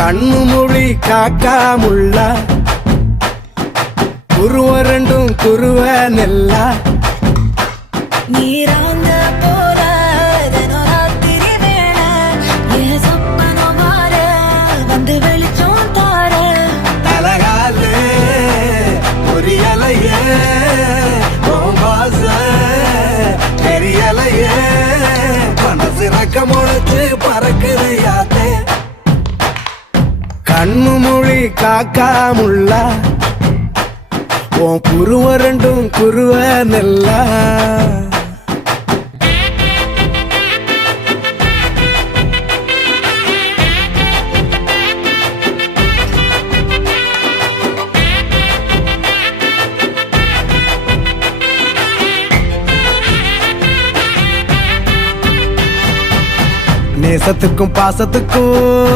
கண்ணு மொழி காக்காமுள்ள குருவ ரெண்டும் குருவ நெல்லா நீராங்க போல ராத்திரி வேளை என் சொப்பனம் மாற வந்து வெளிச்சம் தார தலகாலே பொரியலையே பாச தெரியலையே மனசு ரக்க முளைச்சு பறக்குது யாத்தே கண்ணு மொழி காக்காமுள்ள உன் குருவ ரெண்டும் குருவ நெல்லா நேசத்துக்கும் பாசத்துக்கும்